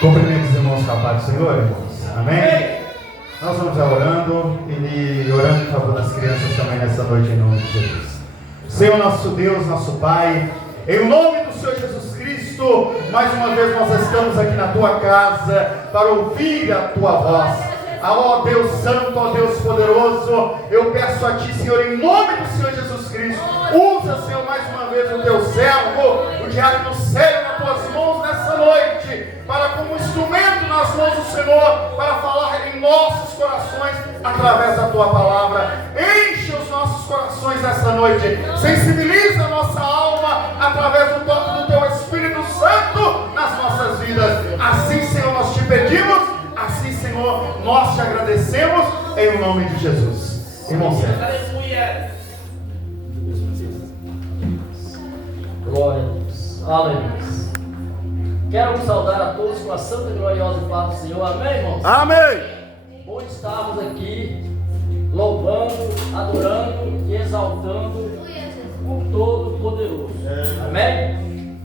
Cumprimento os irmãos com a paz do Senhor, irmãos. Amém? Nós vamos já orando e orando em favor das crianças também nessa noite, em nome de Jesus. Senhor nosso Deus, nosso Pai, em nome do Senhor Jesus Cristo, mais uma vez nós estamos aqui na Tua casa para ouvir a Tua voz. Ó Deus Santo, ó Deus Poderoso, eu peço a Ti, Senhor, em nome do Senhor Jesus Cristo, usa, Senhor, mais uma vez o Teu servo, o diário do céu nas Tuas mãos nessa noite, para como instrumento nas mãos do Senhor, para falar em nossos corações através da Tua palavra. Enche os nossos corações nessa noite, sensibiliza a nossa alma através do toque do Teu Espírito Santo nas nossas vidas. Assim, Senhor, nós te pedimos, assim, Senhor, nós te agradecemos em nome de Jesus. Irmão Sérgio. Aleluia. Glória a Deus. Aleluia. Quero saudar a todos com a santa e gloriosa paz do Senhor. Amém, irmãos? Amém. Bom estarmos aqui louvando, adorando e exaltando o Todo-Poderoso. Amém?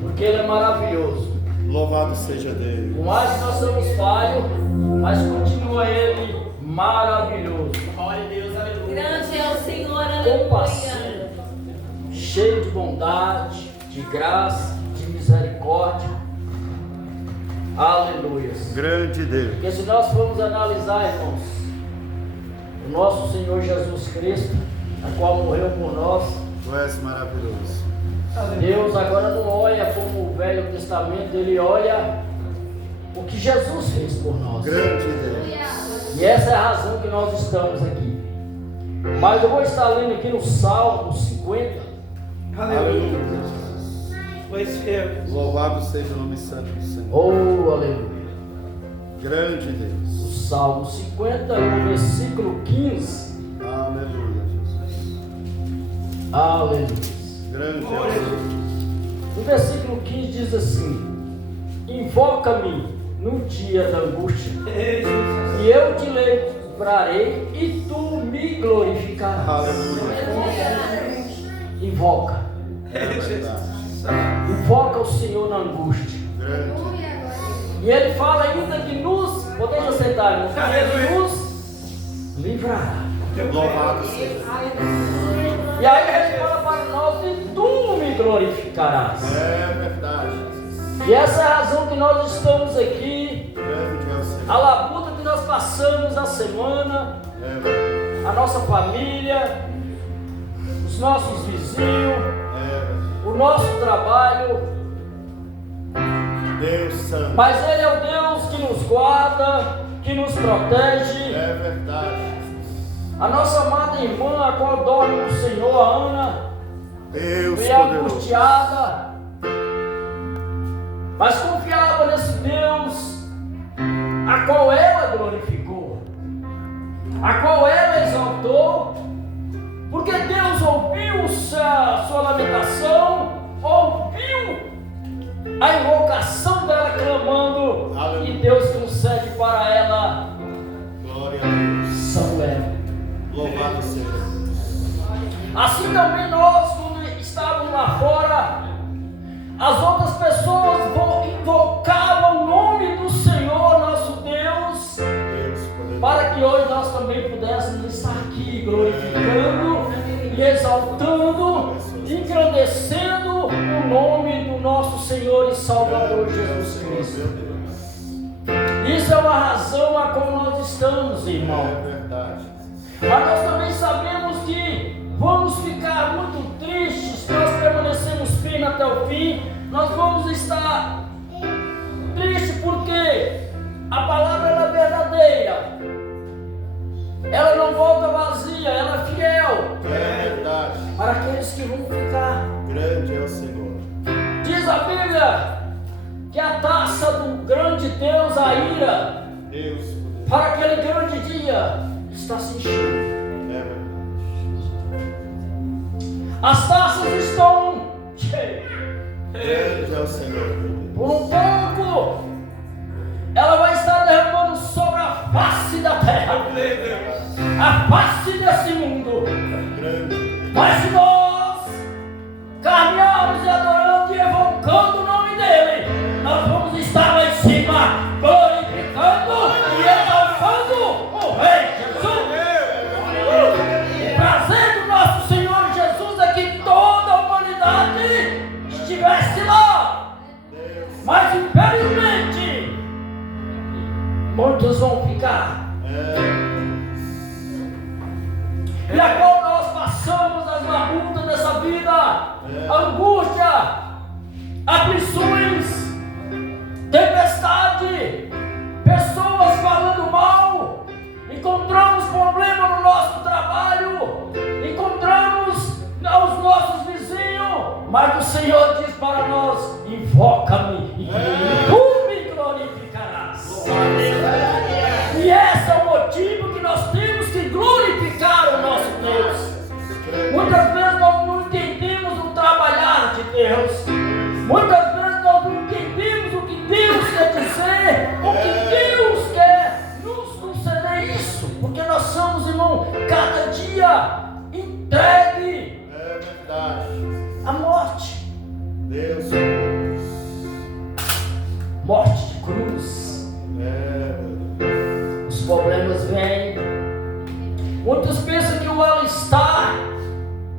Porque Ele é maravilhoso. Louvado seja Deus. Por mais que nós somos falhos, mas continua Ele maravilhoso. Glória a Deus, aleluia. Grande é o Senhor, aleluia. Compassivo, cheio de bondade, de graça, de misericórdia. Aleluia. Grande Deus. Porque se nós formos analisar, irmãos, o nosso Senhor Jesus Cristo, a qual morreu por nós, Tu és maravilhoso. Deus agora não olha como o Velho Testamento, Ele olha o que Jesus fez por nós. Grande Deus. E essa é a razão que nós estamos aqui. Mas eu vou estar lendo aqui no Salmo 50. Aleluia. Pois é. Louvado seja o nome santo do Senhor. Oh, aleluia. Grande O Deus. Salmo 50, no versículo 15. Aleluia, Jesus. Aleluia. Grande é o Senhor. No versículo 15 diz assim: invoca-me no dia da angústia, e eu te livrarei e tu me glorificarás. Aleluia. Invoca. É verdade. Invoca o Senhor na angústia. Grande. E Ele fala ainda que nos, podemos aceitar, irmãos, que Ele nos livrará. Louvado seja. E aí Ele fala para nós: e tu me glorificarás. É verdade. E essa é a razão que nós estamos aqui. Grande é o Senhor. A labuta que nós passamos a semana, É verdade. a nossa família, os nossos vizinhos, o nosso trabalho. Deus Santo. Mas Ele é o Deus que nos guarda, que nos protege. É verdade. A nossa amada irmã, a qual dorme no Senhor, a Ana, Deus foi poderoso. angustiada, mas confiava nesse Deus, a qual ela glorificou, a qual ela exaltou, porque Deus ouviu sua lamentação, ouviu a invocação dela clamando, Aleluia. e Deus concede para ela Glória a Deus. Samuel. Louvado seja. Assim também nós, quando estávamos lá fora, as outras pessoas invocavam o nome do Senhor, nosso Deus, Deus poderoso. para que hoje nós também pudéssemos estar aqui glorificando e exaltando, engrandecendo o nome do nosso Senhor e Salvador Jesus Cristo. Isso é uma razão a qual nós estamos, irmão. É verdade. Mas nós também sabemos que vamos ficar muito tristes se nós permanecemos firmes até o fim. Nós vamos estar tristes porque a palavra ela é verdadeira. Ela não volta vazia, ela é fiel. É verdade. Para aqueles que vão ficar. Grande é o Senhor. Diz a Bíblia que a taça do grande Deus, a ira, Deus poderoso. para aquele grande dia, está se enchendo. É verdade. As taças estão cheias. Grande é o Senhor. Por um pouco, ela vai estar derramando sobre a face da terra, a face desse mundo. Grande. Mas se nós caminharmos e adorando e evocando o nome dele, nós vamos estar lá em cima. Mas o Senhor diz para nós: invoca-me e tu me glorificarás. E esse é o motivo que nós temos que glorificar o nosso Deus. Muitas vezes nós não entendemos o trabalhar de Deus. Muitas vezes nós não entendemos o que Deus quer dizer, o que Deus quer nos conceder isso. Porque nós somos, irmão, cada dia entregue à morte. Deus. Morte de cruz. Os problemas vêm. Muitos pensam que o alistar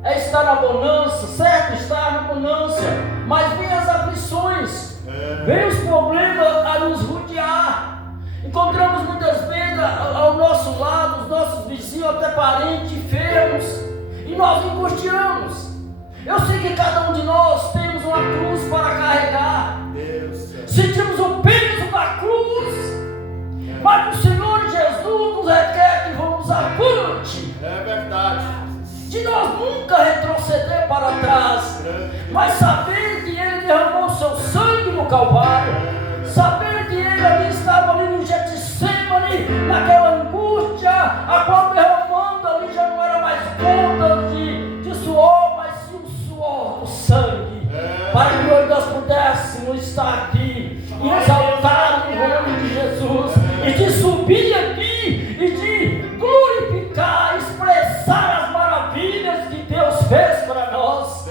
é estar na bonança, certo? Estar na bonança. Mas vem as aflições, vem os problemas a nos rodear. Encontramos muitas vezes ao nosso lado os nossos vizinhos, até parentes enfermos, e nós angustiamos. Eu sei que cada um de nós temos uma cruz para carregar. Sentimos o peso da cruz. Mas o Senhor Jesus nos requer que vamos avante. É verdade. De nós nunca retroceder para trás. Mas saber que Ele derramou seu sangue no Calvário. Saber que Ele ali estava ali no Getsemane, naquela angústia, a qual derramando ali já não era mais conta de suor, mas sim o suor do sangue. Para que hoje nós pudéssemos estar aqui e exaltar o nome de Jesus, e de subir aqui e de glorificar, expressar as maravilhas que Deus fez para nós,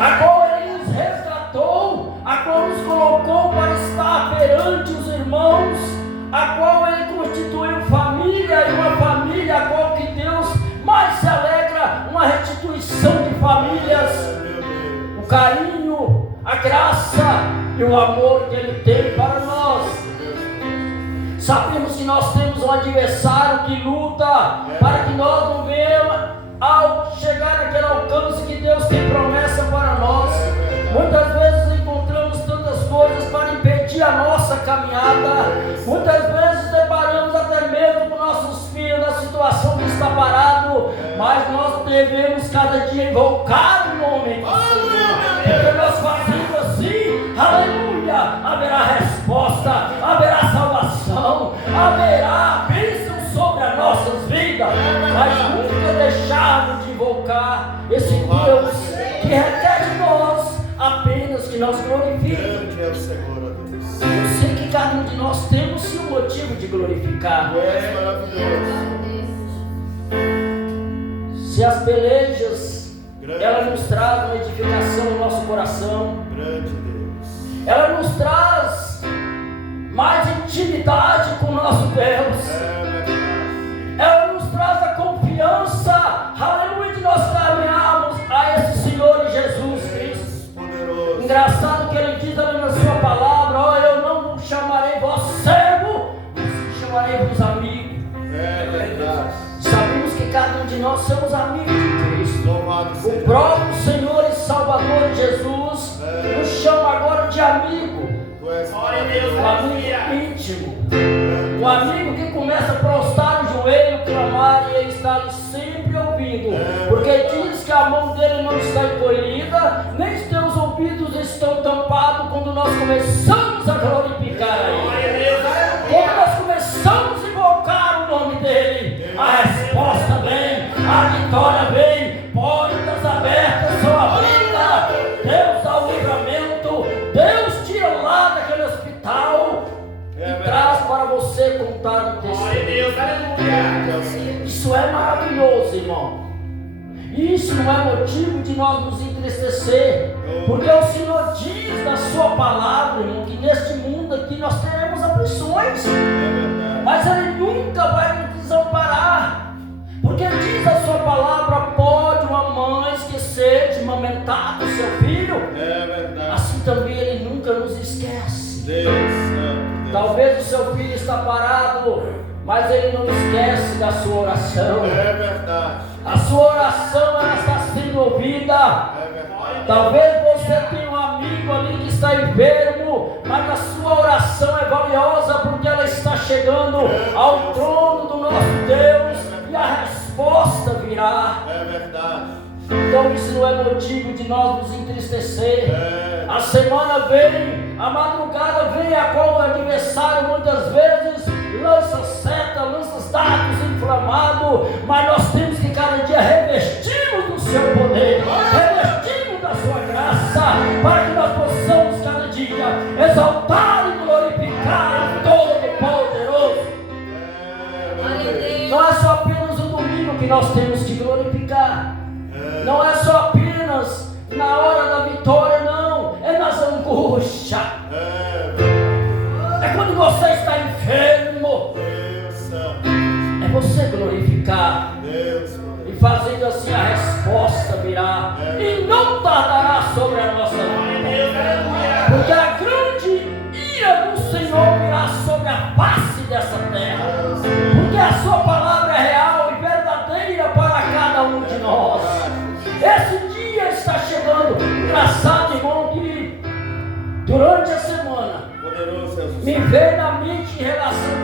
a qual Ele nos resgatou, a qual nos colocou para estar perante os irmãos, a qual Ele constituiu família, e uma família a qual que Deus mais se alegra, uma restituição de famílias, o carinho, a graça e o amor que Ele tem para nós. Sabemos que nós temos um adversário que luta para que nós não venhamos ao chegar naquele alcance que Deus tem promessa para nós. Muitas vezes encontramos tantas coisas para impedir a nossa caminhada. Muitas vezes deparamos até mesmo com nossos filhos na situação que está parado. Mas nós devemos cada dia invocar o nome do Senhor. Porque nós fazendo assim, aleluia, haverá resposta, haverá salvação, haverá bênção sobre as nossas vidas. Mas nunca deixarmos de invocar esse Deus que requer de nós apenas que nós glorifiquemos. Eu sei que cada um de nós temos sim um motivo de glorificar. Se as pelejas, ela nos traz uma edificação no nosso coração, ela nos traz mais intimidade com o nosso Deus, ela nos traz a confiança, aleluia, de nós caminharmos a esse Senhor Jesus Cristo. Engraçado que Ele diz ali na sua palavra: ó, eu não vos chamarei vós servo, mas chamarei vos amigo. Sabemos que cada um de nós somos amigos de Cristo. O próprio Senhor e Salvador Jesus nos chama agora de amigo. O amigo íntimo, o amigo que começa a prostrar o joelho, clamar, e Ele está ali sempre ouvindo, porque diz que a mão dele não está encolhida, nem os teus ouvidos estão tampados quando nós começamos a glorificar a Ele. Quando nós começamos a invocar o nome dele, a resposta vem, a vitória vem, portas abertas são abridas, Deus dá o livramento, Deus tira lá daquele hospital e traz para você contar o testemunho. Isso é maravilhoso, irmão. Isso não é motivo de nós nos entristecer, porque o Senhor diz na sua palavra, irmão, que neste mundo aqui nós teremos aflições, mas Ele nunca vai nos desamparar, porque diz a sua palavra: pode uma mãe esquecer de amamentar o seu filho, assim também Ele nunca nos esquece. Talvez o seu filho está parado, mas Ele não esquece da sua oração. A sua oração, ela está sendo ouvida. Talvez você tenha um amigo ali que está enfermo, mas a sua oração é valiosa, porque ela está chegando ao trono do nosso Deus, e a resposta virá. Então isso não é motivo de nós nos entristecermos. entristecer. A semana vem, a madrugada vem, a qual o adversário muitas vezes lança seta, lança dardos inflamados, mas nós temos que cada dia revestirmos do seu poder, revestirmos da sua graça, para que nós possamos cada dia exaltar e glorificar o Todo-Poderoso. Não é só apenas o domingo que nós temos que glorificar, não é só apenas na hora da vitória, não, é nas angústias, é quando você está enfermo, é você glorificar, e fazendo assim a resposta virá, e não tardará sobre a nossa vida, porque a grande ira do Senhor virá sobre a face dessa terra, porque a sua palavra é real e verdadeira para cada um de nós. Esse dia está chegando. Engraçado, irmão, que durante a semana me veio na mente em relação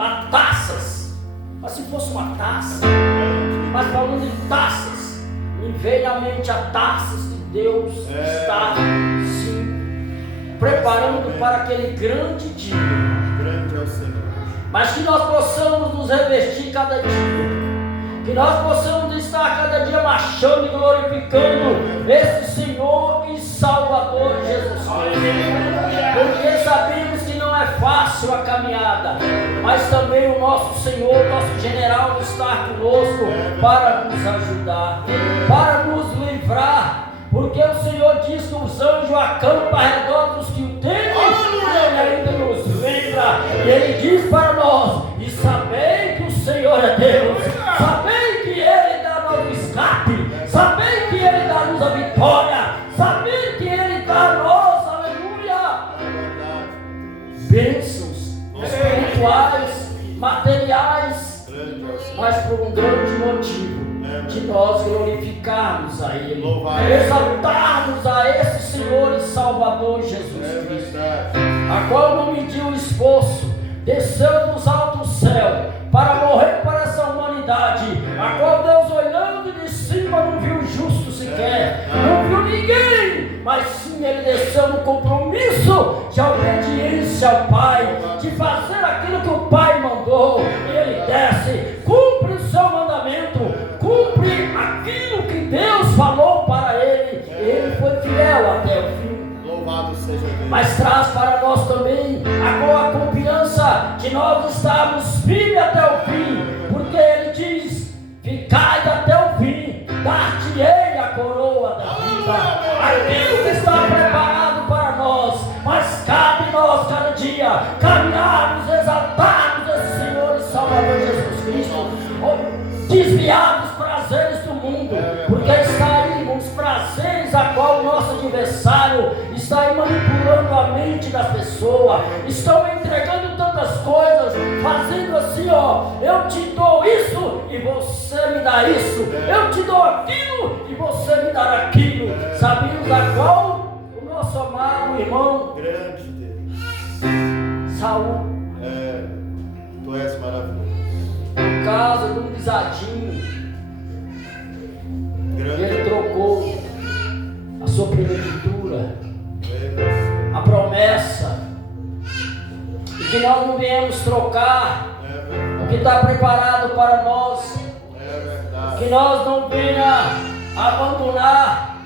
a taças, mas se fosse uma taça, mas falando de taças, me veio na mente a taças que Deus está se preparando para aquele grande dia. Grande é o Senhor. Mas que nós possamos nos revestir cada dia, que nós possamos estar cada dia marchando e glorificando esse Senhor e Salvador Jesus Cristo, porque sabemos que não é fácil a caminhada, mas também o nosso Senhor, nosso general, está conosco para nos ajudar, para nos livrar, porque o Senhor diz que os anjos acampam ao redor dos que o temem, e Ele ainda nos livra, e Ele diz para nós: e sabei que o Senhor é Deus, sabei que Ele dá-nos o escape, sabei que Ele dá-nos a vitória, sabei que Ele dá-nos, aleluia, bênçãos espirituais, materiais, mas por um grande motivo, de nós glorificarmos a Ele, exaltarmos a esse Senhor e Salvador Jesus Cristo, a qual não mediu esforço, desceu dos altos céus para morrer para essa humanidade, a qual Deus olhando de cima não viu justo sequer, não viu ninguém, mas sim Ele desceu no compromisso de obediência ao Pai, de fazer aquilo que o Pai mandou, e Ele desce, cumpre o seu mandamento, cumpre aquilo que Deus falou para Ele, e Ele foi fiel até o fim. Louvado seja Deus. Mas traz para nós também a confiança que nós estamos firmes até o fim, porque Ele diz: ficai até o fim, dar-te-ei a coroa da vida, aquilo que está preparado para nós, mas cabe nós cada dia caminharmos, exaltarmos esse Senhor e Salvador Jesus Cristo, desviar dos prazeres do mundo, porque está aí os prazeres a qual o nosso adversário está aí manipulando a mente das pessoas, estão entregando tantas coisas, fazendo assim, ó: eu te dou isso e você me dá isso, eu te dou aquilo e você me dá aquilo. Sabemos a qual o nosso amado irmão Grande Deus. Saul, Tu és maravilhoso. por causa de um guisadinho, Grande. ele trocou a sua primogenitura, a promessa, e que nós não viemos trocar o que está preparado para nós, que nós não venha abandonar,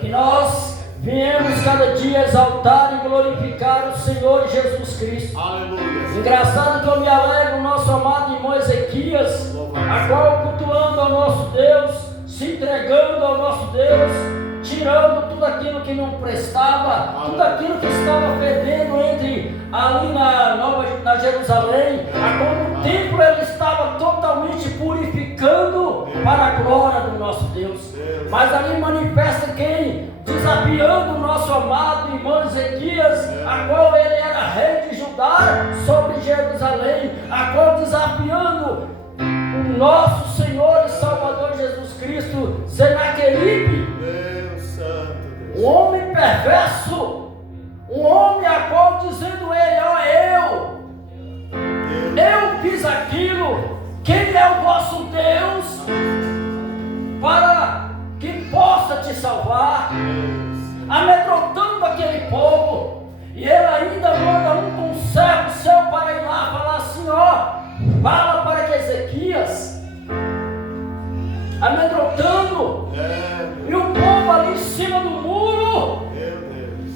que nós viemos cada dia exaltar e glorificar o Senhor Jesus Cristo. Aleluia. Engraçado que eu me alegro o nosso amado irmão Ezequias, a qual cultuando ao nosso Deus, se entregando ao nosso Deus, tirando tudo aquilo que não prestava, tudo aquilo que estava perdendo ali na Jerusalém, a qual no templo ele estava totalmente purificando para a glória do nosso Deus. Mas ali manifesta quem? Desafiando o nosso amado irmão Ezequias, a qual ele era rei de Judá sobre Jerusalém, a qual desafiando o nosso Senhor e Salvador Jesus Cristo, Senaqueribe, um homem perverso, um homem a qual dizendo ele: ó, eu fiz aquilo, quem é o vosso Deus para que possa te salvar, amedrontando aquele povo. E ele ainda manda um servo seu para ir lá falar assim: ó, fala para que Ezequias, amedrontando, e o povo ali em cima do muro,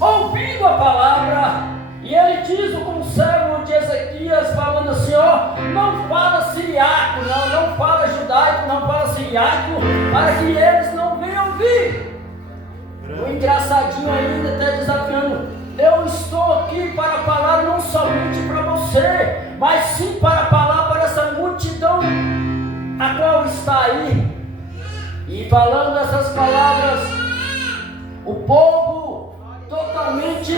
ouvindo a palavra. E ele diz, o conselho de Ezequias, falando assim: ó, não fala siriaco, não fala judaico, não fala siriaco, para que eles não venham ouvir. O engraçadinho ainda está desafiando: eu estou aqui para falar não somente para você, mas sim para falar para essa multidão a qual está aí. E falando essas palavras, o povo totalmente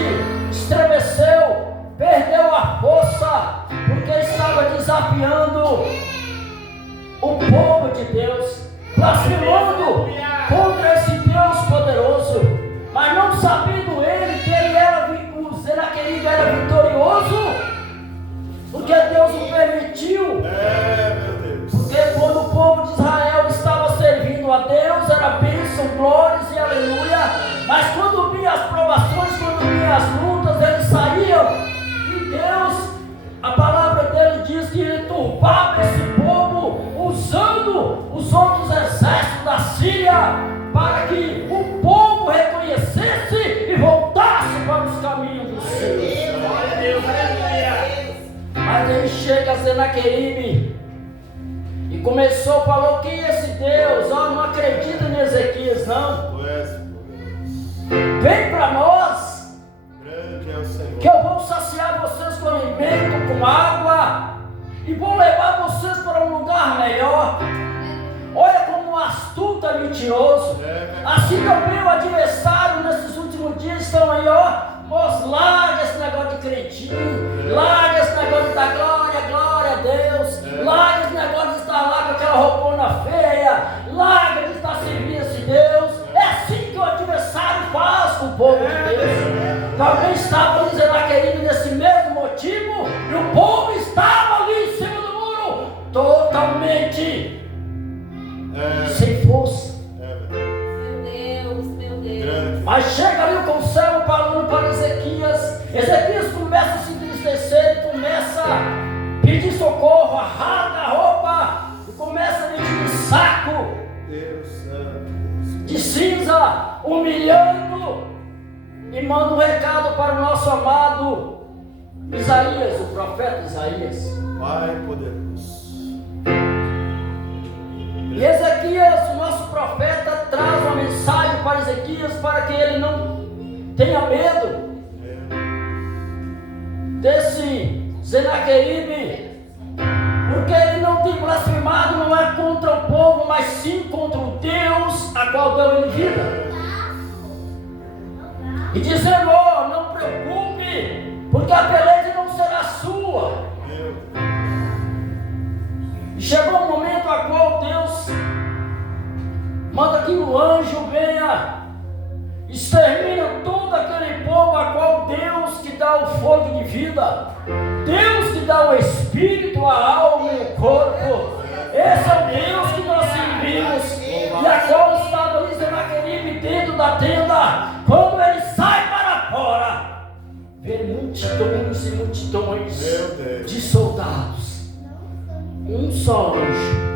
estremeceu, perdeu a força, porque estava desafiando o povo de Deus, blasfemando contra esse Deus poderoso, mas não sabendo ele que ele era, o Senaqueribe era vitorioso, porque Deus o permitiu. Porque quando o povo de Israel estava servindo a Deus, era bênção, glórias e aleluia. Mas quando vinha as provações, quando vinha as lutas, eles saíam. E Deus, a palavra dele diz que ele turbava esse povo, usando os outros exércitos da Síria, para que o povo reconhecesse e voltasse para os caminhos do Senhor. Mas aí chega Senaqueribe e começou, falou: quem é esse Deus? Oh, não acredito em Ezequias, não. Vem para nós, que eu vou saciar vocês com alimento, com água, e vou levar vocês para um lugar melhor. Olha como astuto é mentiroso. Assim também o adversário nesses últimos dias estão aí, ó. Moço, larga esse negócio de cretinho, larga esse negócio de dar glória a Deus, larga esse negócio de estar lá com aquela roupona feia, larga de estar servindo esse Deus. É assim que o adversário faz com o povo de Deus. Também estava dizendo aquele nesse mesmo motivo, e o povo estava ali em cima do muro, totalmente sem força. Meu Deus. Mas chega ali o conselho falando para Ezequias. Ezequias começa a se entristecer, e começa a pedir socorro, arranca a roupa e começa a vestir de saco, de cinza, humilhando, e manda um recado para o nosso amado Isaías, o profeta Isaías. Pai poderoso. E Ezequias, o nosso profeta, traz uma mensagem para Ezequias para que ele não tenha medo desse Senaqueribe, porque ele não tem blasfemado, não é contra o povo, mas sim contra o Deus a qual deu ele vida. E dizendo: ó, não preocupe, porque a peleja não será sua. E chegou um momento a qual Deus manda que o anjo venha, extermina todo aquele povo a qual Deus que dá o fogo de vida, Deus que dá o espírito, a alma e o corpo. Esse é o Deus que nós servimos, e a qual estava ali Senaqueribe dentro da tenda. Quando ele sai para fora, vê multidões e multidões de soldados. Um só anjo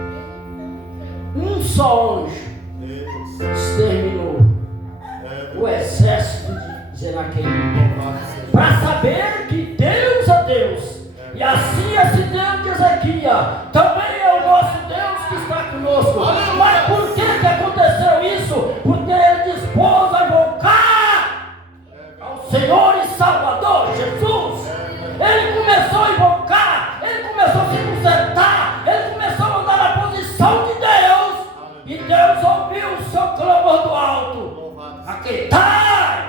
exterminou o exército de Senaqueribe, para saber que Deus é Deus, e assim esse Deus de Ezequias também é o nosso Deus que está conosco. Mas por que aconteceu isso? Porque ele dispôs a invocar ao Senhor e Salvador Jesus. Ele começou a invocar, ele começou a se consertar, ele começou a andar na posição de Deus, e Deus ouviu o seu clamor do alto: aquietai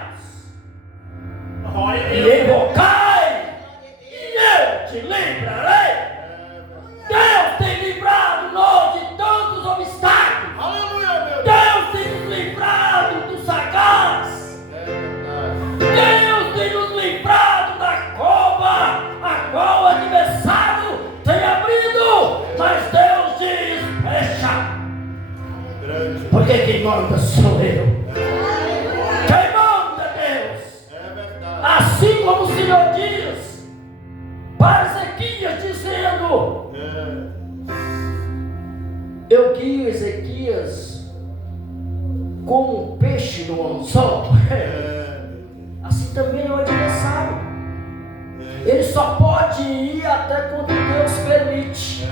e invocai, e eu te livrarei. Deus tem livrado nós de tantos obstáculos. Deus tem nos livrado do sagaz. Deus tem nos livrado da cova a qual o adversário tem abrido. Mas Deus diz: fecha, porque quem manda sou eu. veria Ezequias como um peixe no anzol, assim também é o adversário. Ele só pode ir até quando Deus permite.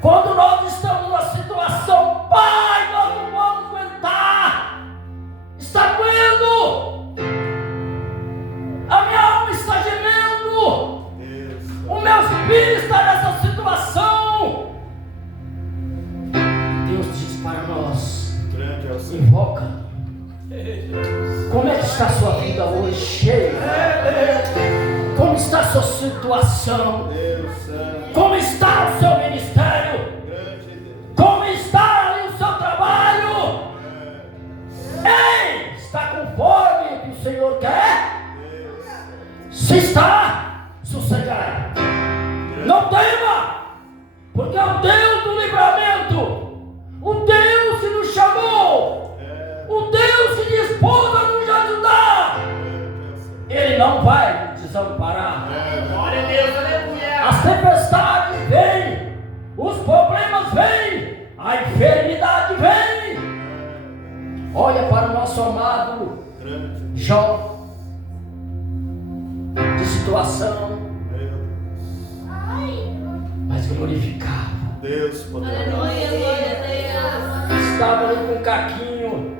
Quando nós estamos numa situação, Pai, nós não vamos aguentar, está doendo, a minha alma está gemendo, o meu espírito está nessa situação. Deus diz para nós: invoca. Como é que está a sua vida hoje? Cheia. Como está a sua situação? Como está o seu ministério? Como está ali o seu trabalho? Ei, está conforme o que o Senhor quer? Se está, sossegai. Não tema, porque é o Deus do livramento, o Deus que nos chamou, o Deus que dispôs a nos ajudar. Ele não vai nos desamparar. Glória a Deus, aleluia. As tempestades vêm, os problemas vêm, a enfermidade vem. Olha para o nosso amado Jó, de situação, mas glorificava. Deus, Aleluia, glória a Deus. Estava ali com o caquinho,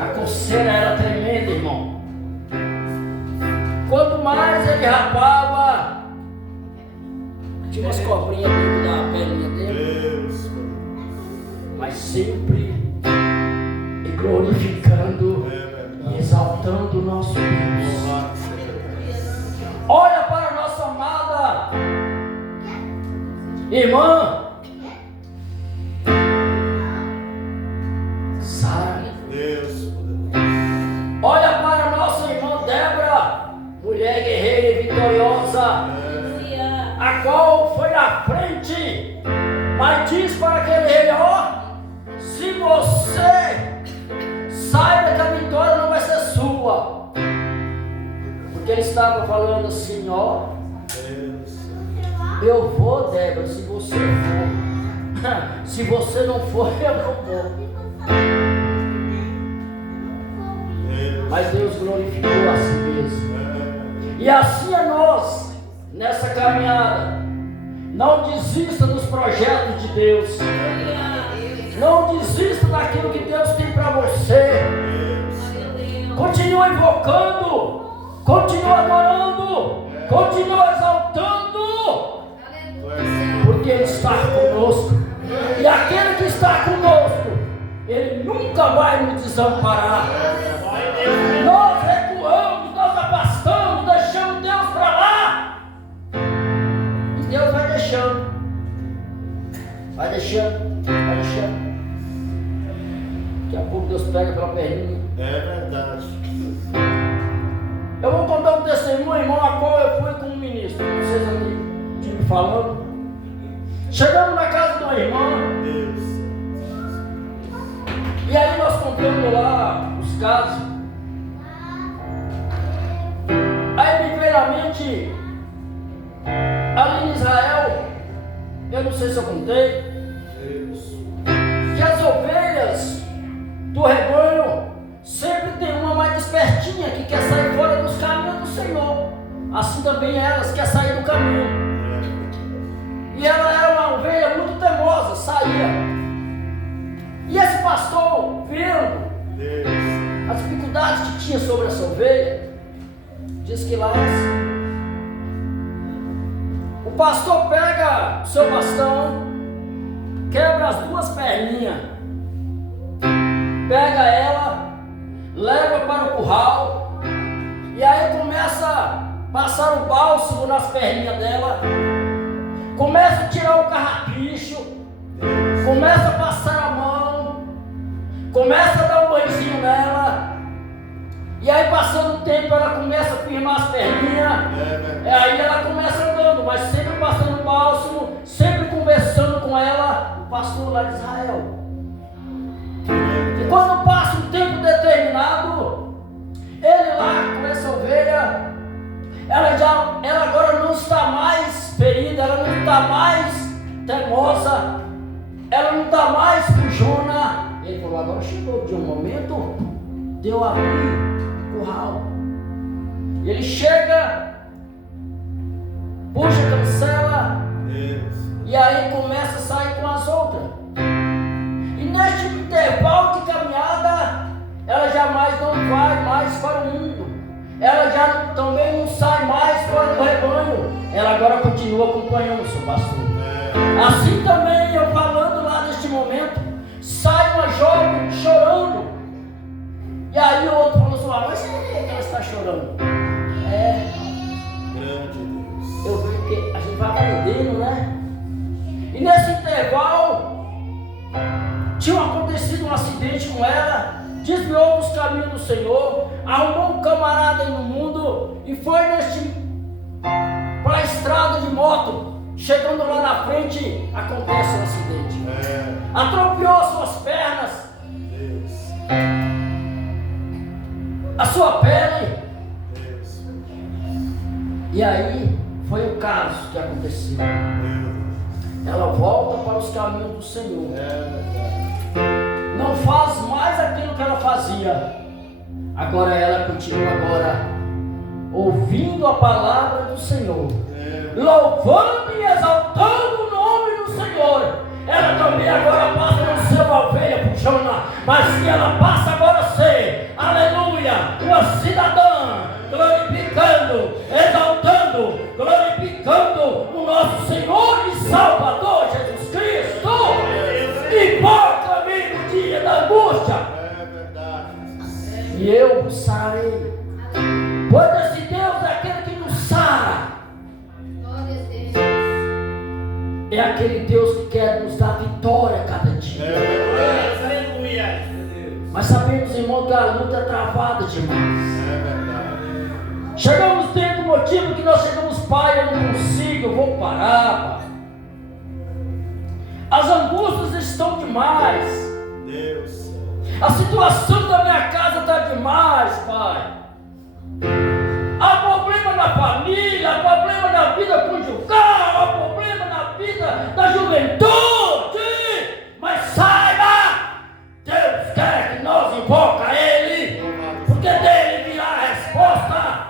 a coceira era tremenda, irmão. Quanto mais ele rapava, tinha umas cobrinhas dentro da pelinha dele, mas sempre glorificando e exaltando o nosso Deus. Olha para a nossa amada irmã Sara. Olha para a nossa irmã Débora, mulher guerreira e vitoriosa, a qual foi na frente, mas diz para aquele rei: ó, se você saiba que a vitória não vai ser sua, porque ele estava falando assim: ó, eu vou, Débora, se você for. Se você não for, eu não vou. Mas Deus glorificou a si mesmo. E assim é nós, nessa caminhada. Não desista dos projetos de Deus. Não desista daquilo que Deus tem para você. Continua invocando, continua adorando, continua exaltando, porque Ele está conosco. E aquele que está conosco, Ele nunca vai nos desamparar. Nós recuamos, nós afastamos, deixamos Deus para lá, e Deus vai deixando, vai deixando, vai deixando. Daqui a pouco Deus pega pela perninha. É verdade. Eu vou contar um testemunho, irmão, a qual eu fui com um ministro, vocês ali de me falando. Chegamos na casa de uma irmã, e aí nós contamos lá os casos. Aí me veio à mente, ali em Israel, eu não sei se eu contei, que as ovelhas do rebanho sempre tem uma mais despertinha que quer sair fora dos caminhos do Senhor. Assim também elas querem sair do caminho. E ela era uma ovelha muito teimosa, saía. E esse pastor, vendo as dificuldades que tinha sobre essa ovelha, diz que lá o pastor pega o seu bastão, quebra as duas perninhas, pega ela, leva para o curral, e aí começa a passar o bálsamo nas perninhas dela, começa a tirar o carrapicho, começa a passar a mão, começa a dar um banhozinho nela, e aí passando o tempo ela começa a firmar as perninhas, aí ela começa andando, mas sempre passando o bálsamo, sempre conversando com ela, o pastor lá de Israel. E quando passa um tempo determinado, ele lá com essa ovelha, ela agora não está mais ferida, ela não está mais teimosa, ela não está dar mais para o Jonas. Ele falou, agora chegou de um momento de eu abrir o curral. Ele chega, puxa a cancela, e aí começa a sair com as outras. E neste intervalo de caminhada, ela jamais não vai mais para o mundo. Ela já também não sai mais fora do rebanho. Ela agora continua acompanhando o seu pastor. Assim também, eu falando lá neste momento, sai uma jovem chorando. E aí o outro falou assim, mas por que ela está chorando? Eu vi que a gente vai aprendendo, né? E nesse intervalo, tinha acontecido um acidente com ela, desviou dos caminhos do Senhor, arrumou um camarada aí no mundo e foi para a estrada de moto. Chegando lá na frente, acontece um acidente. Atropiou suas pernas, a sua pele. E aí foi o caso que aconteceu. Ela volta para os caminhos do Senhor. Não faz mais aquilo que ela fazia. Agora ela continua ouvindo a palavra do Senhor, louvando e exaltando o nome do Senhor. Ela também agora passa a não ser uma ovelha por Jonas, mas que ela passa agora a ser, aleluia, uma cidadã, glorificando, exaltando, glorificando o nosso Senhor e Salvador Jesus Cristo. E por caminho no dia da angústia, e eu vos sarei. Pois esse Deus é aquele que nos sara. É aquele Deus que quer nos dar vitória a cada dia. Mas sabemos, irmão, que a luta é travada demais. Chegamos dentro do motivo que nós chegamos, pai, eu não consigo, eu vou parar, pai. As angústias estão demais. A situação da minha casa está demais, pai. Há problema na família, há problema na vida conjugal, há problema na vida da juventude. Mas saiba, Deus quer que nós invoca Ele, porque dele virá a resposta.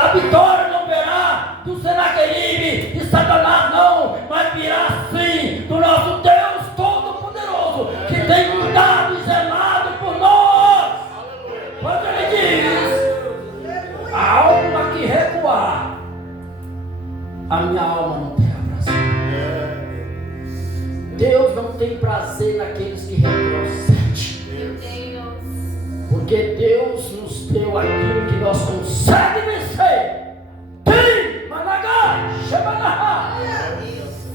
A vitória não virá do Senaqueribe, de Satanás não, mas virá sim do nosso Deus Todo-Poderoso, que tem nos dado e zelado por nós. Quando Ele diz, a alma que recuar, a minha alma não terá prazer. Deus não tem prazer naqueles que retrocedem, porque Deus nos deu aquilo que nós conseguimos vencer. Tem, Managá, Shemanahá.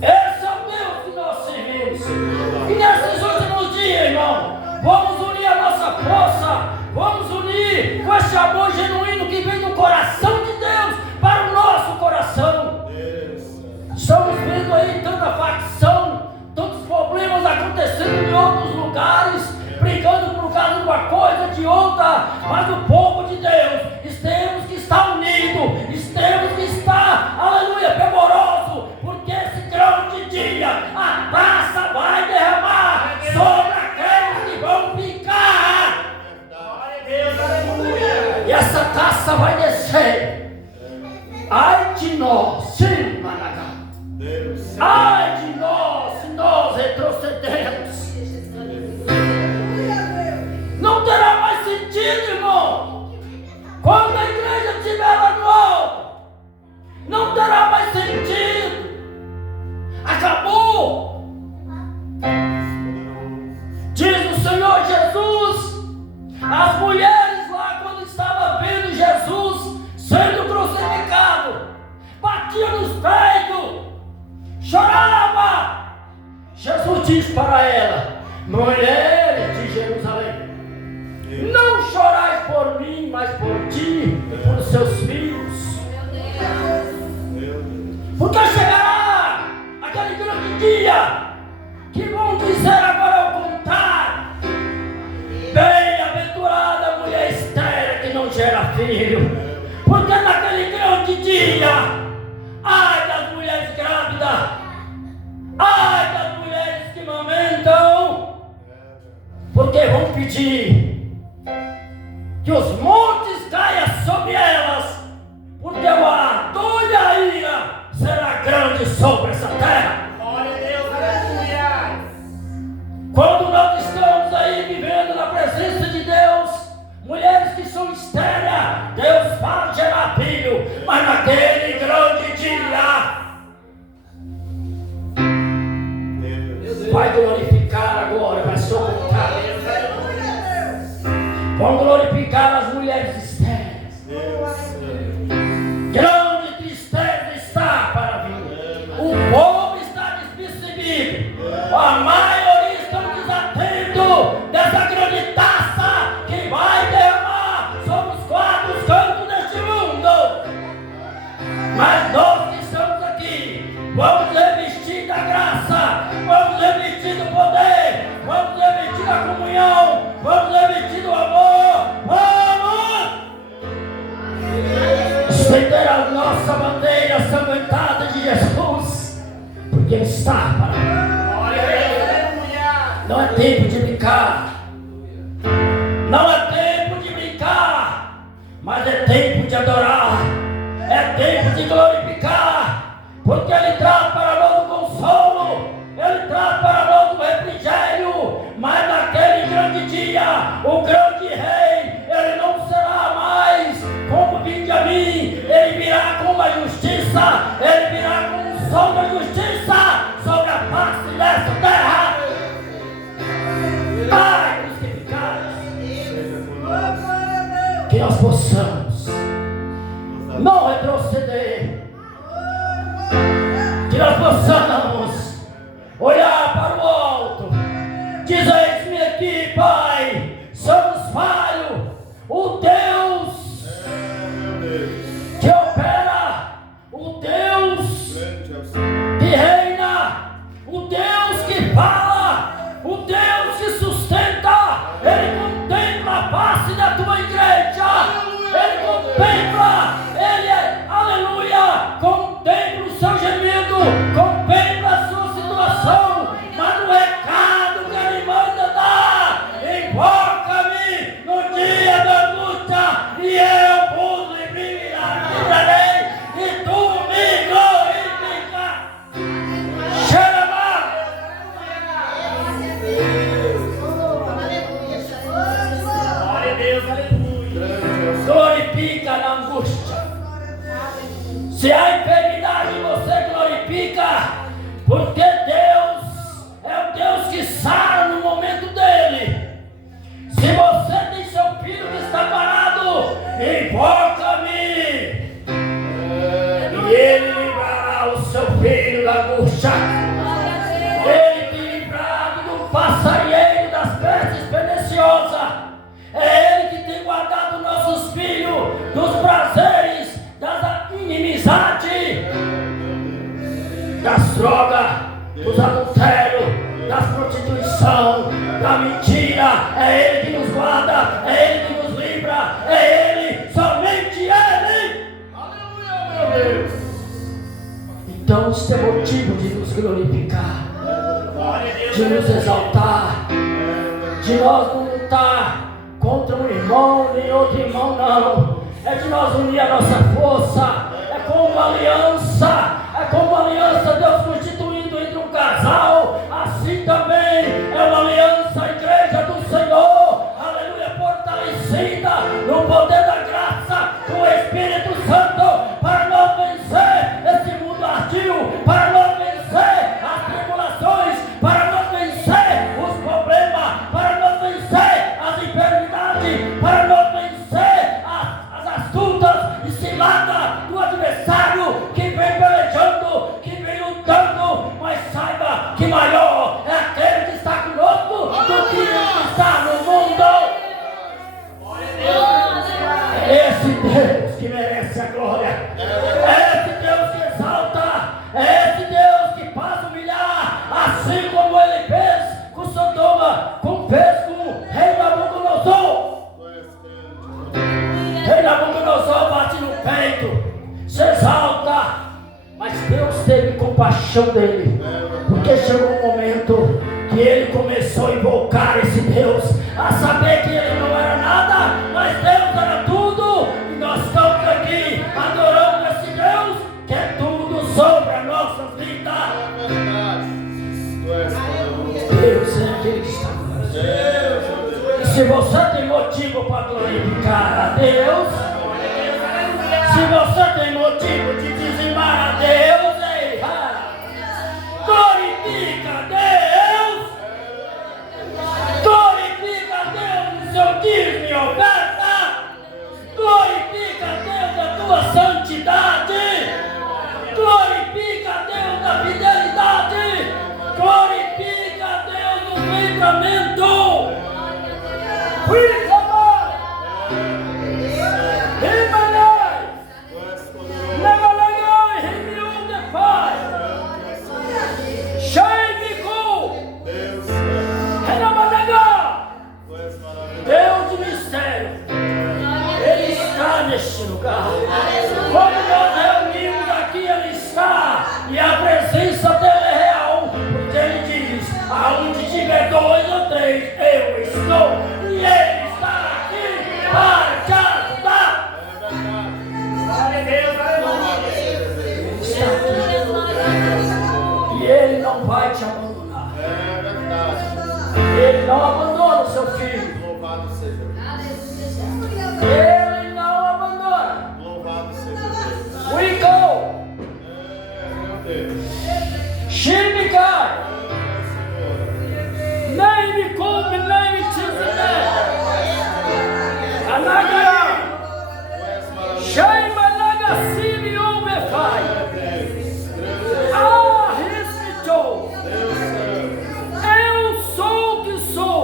Esse é o Deus que nós servimos. E nesses últimos dias, irmão, vamos unir a nossa força, vamos unir com esse amor genuíno que vem do coração de Deus para o nosso coração. Estamos vendo aí tanta facção, tantos problemas acontecendo em outros lugares, brigando por causa de uma coisa, de outra, mas o povo de Deus, temos que estar unidos, temos que estar, aleluia, fervoroso, porque esse grande dia, a taça vai derramar sobre aqueles que vão ficar. Deus, aleluia. E essa taça vai descer. Ai de nós, sim, Managá. Ai de nós, se nós retrocedermos. Não terá mais sentido, irmão. Quando a igreja estiver lá no alto, não terá mais sentido. Acabou. Diz o Senhor Jesus, as mulheres lá, quando estavam vendo Jesus sendo crucificado, batiam nos peitos, chorava. Jesus diz para ela, mulheres de Jerusalém, não chorais por mim, mas por ti e por seus filhos. Porque chegará aquele grande dia que vão dizer agora ao contrário. Bem-aventurada a mulher estéril que não gera filho. Porque naquele grande dia, ai das mulheres grávidas, ai das mulheres que amamentam, porque vão pedir que os montes caiam sobre elas, porque o ardor e a ira será grande sobre essa terra. Glória a Deus, aleluia. Quando nós estamos aí vivendo na presença de Deus, mulheres que são estéreis, Deus faz gerar filho, mas naquele grande dia vai glorificar agora, vai socorrer. Vão glorificar as mulheres estéreis. Grande tristeza está para vir. O povo está despercebido. A maioria estão desatentos dessa grande taça que vai derramar sobre os quatro cantos deste mundo. Mas nós que estamos aqui, vamos revestir da graça, vamos revestir do poder, vamos revestir da comunhão, vamos revestir do amor, vamos estender a nossa bandeira sanguentada de Jesus, porque Ele está para. Glória a Deus, aleluia. Não é tempo de brincar, não é tempo de brincar, mas é tempo de adorar, é tempo de glorificar, porque Ele traz para nós o consolo, Ele traz para nós o refrigério. Mas naquele grande dia, o grande rei, Ele não será mais como Benjamim, Ele virá com uma justiça, Ele virá com um sol da justiça sobre a face dessa terra. Ai, crucificados, que nós possamos não retroceder, que nós possamos olhar para o alto, dizer: eis-me aqui, Pai, somos falhos. O Deus que opera, o Deus que reina, o Deus que fala, o Deus que sustenta, Ele contempla a face da tua igreja, Ele contempla, Ele é, aleluia, contempla o seu gemido, contempla a sua situação, mas o recado que Ele manda dar: invoca-me no dia da luta e eu vos livrarei e tu me glorificarás. Xeremá! Glória a Deus, aleluia. Glorifica na angústia. Se há enfermidade, você glorifica, porque Deus é o Deus que sara no momento dele. Se você tem seu filho que está parado, invoca-me e Ele livrará o seu filho da angústia. Ele tem livrado do passarinheiro, das pestes perniciosas. É Ele que tem guardado nossos filhos dos prazeres, das inimizades, das drogas, dos adultérios, das prostituição, da mentira. É Ele que nos guarda, é Ele que nos livra, é Ele, somente Ele. Aleluia, meu Deus. Então isso é motivo de nos glorificar, Glória a Deus, de nos exaltar, de nós não lutar contra um irmão nem outro irmão, não. É de nós unir a nossa força, é como uma aliança, Deus constituindo entre um casal. Assim também é uma aliança, a igreja do Senhor, aleluia, fortalecida no poder da graça do Espírito Santo, para nós vencer esse mundo hostil, para nós vencer as tribulações, para nós vencer os problemas, para nós vencer as enfermidades, para nós vencer as astutas e ciladas do adversário que vem pelejando, que vem lutando. Mas saiba que maior é aquele que está conosco do que ele que está no mundo. É esse Deus que merece a glória, é esse Deus que exalta, é esse Deus que faz humilhar, assim como Ele fez com Sodoma, como fez com o rei Nabucodonosor. Rei Nabucodonosor bate no peito, se exalta, mas Deus teve compaixão dele, porque chegou um momento que ele começou a invocar esse Deus, a saber que ele não era nada, mas Deus era tudo, e nós estamos aqui adorando esse Deus que é tudo sobre as nossas vidas. Deus é aquele que está com nós. E se você tem motivo para glorificar a Deus, se você tem motivo de dizimar a Deus, glorifica a Deus, glorifica a Deus no seu dízimo e oferta, glorifica a Deus da tua santidade, glorifica a Deus da fidelidade, glorifica a Deus no livramento. Deus de mistério, Ele está neste lugar. Quando nós reunimos aqui, Ele está, e a presença dele é real, porque Ele diz: aonde tiver 2 ou 3, eu estou, e Ele está aqui para te ajudar. Glória a Deus, Ele está aqui, e Ele não vai te abandonar. Ele não abandona o seu filho. Louvado seja Deus. Ele não abandona. Louvado seja Deus. We go. Meu Deus. Shimikai. Name come, name Tizimé. Anagai. Shaima Nagasini Omefai. Ah, Rismitou. Eu sou o que sou.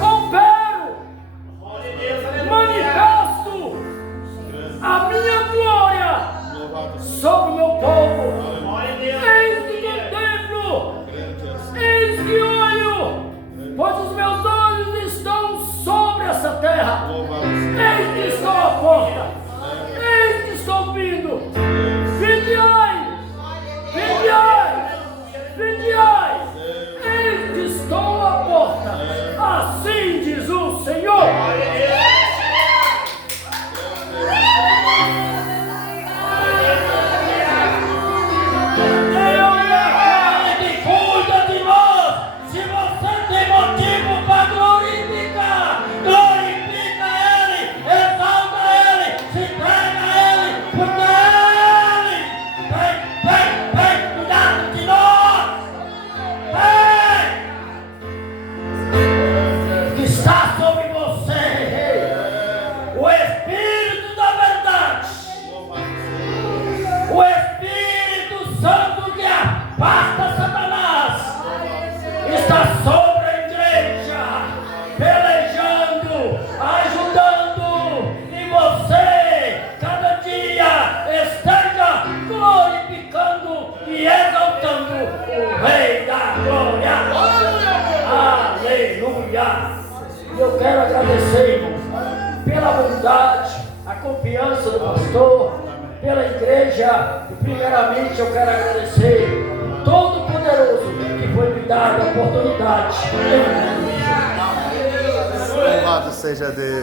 Opero. Manifesto a minha glória sobre o meu povo. Eis que contemplo, eis que olho, pois os meus olhos estão sobre essa terra. Eis que estou à porta, eis que estou vindo. Vigiai, vigiai, vigiai, eis que estou à porta. Assim diz o Senhor. Eu quero agradecer, irmãos, pela bondade, a confiança do pastor, pela igreja, e primeiramente eu quero agradecer Todo-Poderoso que foi me dado a oportunidade. Louvado seja Deus.